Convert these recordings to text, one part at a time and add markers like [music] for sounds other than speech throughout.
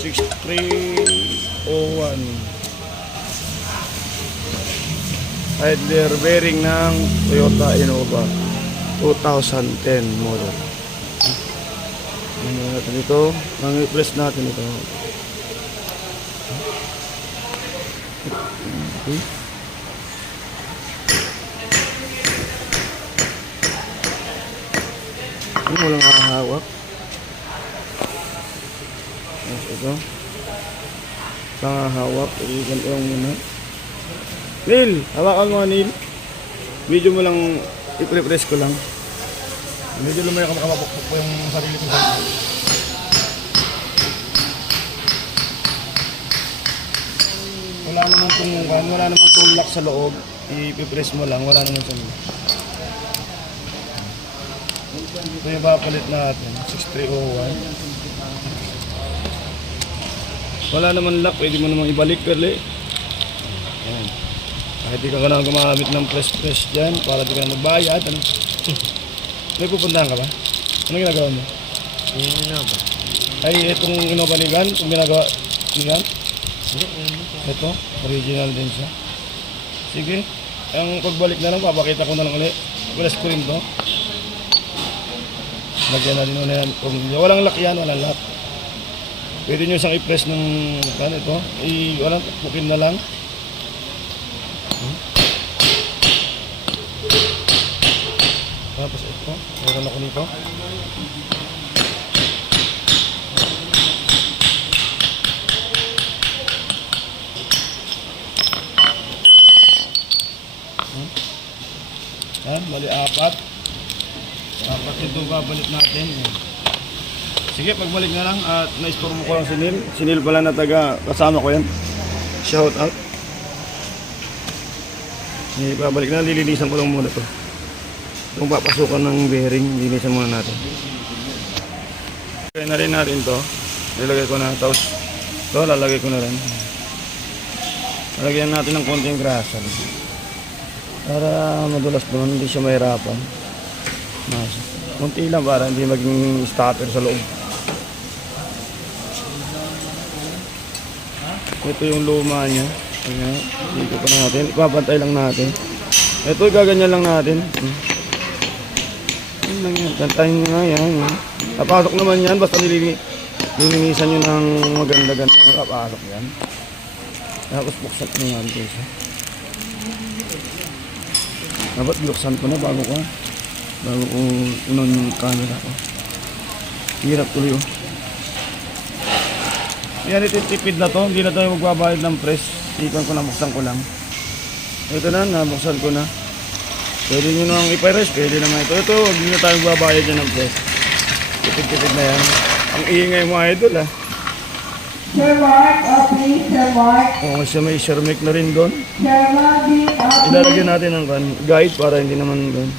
6301. Idler bearing ng Toyota Innova 2010 model. Ano natin ito? Ang press natin ito. Okay. Ano walang hahawak? Ito. Pangahawak. Yung muna. Neil! Hawakan mo Neil. Video mo lang. I-press ko lang. Medyo lumayo ka makamapukpuk po yung sarili ko. Wala naman kung wala naman lock sa loob. I-press mo lang. Wala naman sa loob. Ito yung papalit natin. 6301. Wala naman lock. Pwede mo namang ibalik kali. Ayan. Kahit di ka na gumamit ng press-press dyan para di ka na magbayad. Ano? [laughs] May pupuntahan ka ba? Ano ginagawa mo? Yung ano ba? Ay, itong Innova ni Gan, itong ginagawa ni Gan. Ito, original din siya. Sige, ang pagbalik na lang, papakita ko na lang ulit. Press ko rin to. Lagyan na din ulit walang lock yan, walang lock. Pwede nyo siyang i-press ng kan ito. I, walang pukin na lang. Hmm. Tapos ito, meron ako nito. Yan, bali apat. Apat ito babalik natin. Yan. Sige, pagbalik na lang at na-store mo ko lang si Neil. Si Neil pala na taga kasama ko yan. Shout out. Sige, babalik na. Lilinisan ko lang muna to. Kung papasukan ng bearing, linisan muna natin. Kaya na rin natin to. Nilagay ko na. Tapos, to lalagay ko na rin. Lalagyan natin ng konting grasa. Para madulas naman, hindi siya mahirapan. Mas, kunti lang para hindi maging stopper sa loob. Ito yung luma niya. Ayan, dito pa natin. Ipapantay lang natin. Ito, gaganyan lang natin. Yun lang yan. Tantayin nyo nga yan. yan. Papasok naman yan. Basta nilini nilinisan nyo ng maganda-ganda. Papasok yan. Tapos buksan nyo nga dito siya. Dapat binuksan ko na bago ko bago ko unon yung camera ko. Hirap tuloy oh. Yan ititipid na to, hindi na tayo magbabayad ng press. Ipan ko na, buksan ko lang. Ito na, nabuksan ko na. Pwede nyo nang ipares, pwede naman ito. Ito, hindi na tayo magbabayad ng press. Tipid-tipid na yan. Ang iingay mo idol ah. Sir Mark, please, Sir Mark. Oo, siya may shermic na rin doon. Sir uh, Ilalagyan natin ng kan, guide para hindi naman doon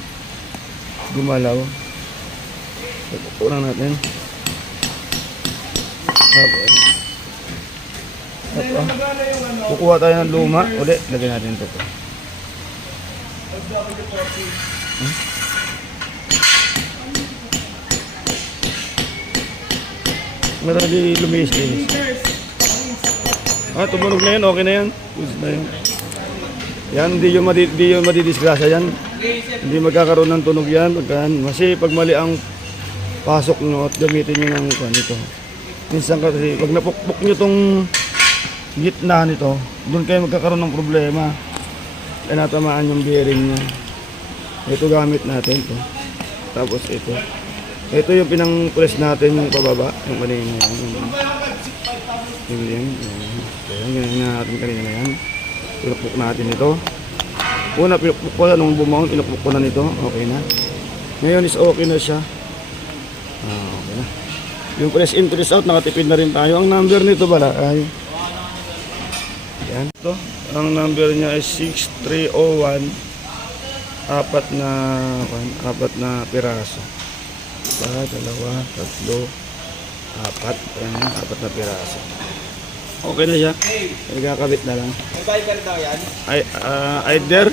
gumalaw. Kulang natin. Tapos. Tapos. Kukuha tayo ng luma. Uli, lagyan natin ito. Hmm? Marami lumis-linis. Ah, tumunog na yan. Okay na yan. Good na yan. Yan, hindi yung, madi, di yung madidisgrasya yan. Hindi magkakaroon ng tunog yan. Pagkaan. Kasi pag mali ang pasok nyo at gamitin nyo ng kwan ito. Minsan kasi, pag napukpok nyo tong gitna nito, doon kayo magkakaroon ng problema. Kaya natamaan yung bearing nyo. Ito gamit natin. Ito. Tapos ito. Ito yung pinang-press natin yung pababa. Yung kanina yan. Yung, yung, yung, yung, yung, na natin kanina na yan. Pinukpok natin ito. Una, pinukpok ko na nung bumaon, pinukpok ko na nito. Okay na. Ngayon is okay na siya. Ah, okay na. Yung press in, press out, nakatipid na rin tayo. Ang number nito pala ay... Yan. Ito, ang number niya is 6301. Apat na, apat na piraso. Isa, dalawa, tatlo, apat. Ayan, apat na piraso. Okay na siya. Nagkakabit na lang. May biker daw yan? Ay, uh, either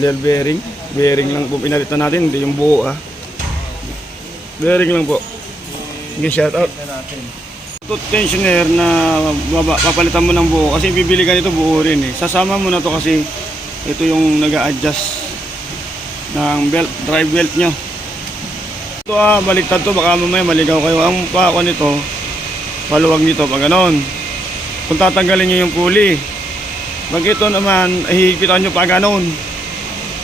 little bearing. Bearing lang po pinalitan natin, hindi yung buo ah. Bearing lang po. Sige, shout out. Ito tensioner na papalitan mo ng buo kasi bibili ka nito buo rin eh. Sasama mo na to kasi ito yung nag adjust ng belt, drive belt nyo. Ito ah, baliktad to, baka mamaya maligaw kayo. Ang pako nito, paluwag nito, pag ganon. Kung tatanggalin nyo yung pulley, pag ito naman, hihigpitan nyo pa ganon.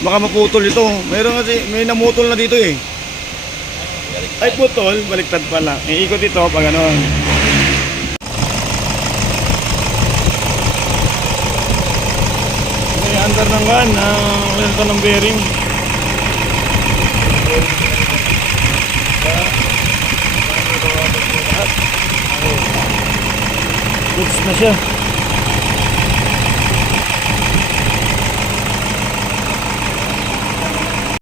Baka maputol ito. Mayroon kasi, may namutol na dito eh. Ay putol, baliktad pala. Iikot ito pag ganon. Ng van, uh, welto ng bearing. Goods na siya.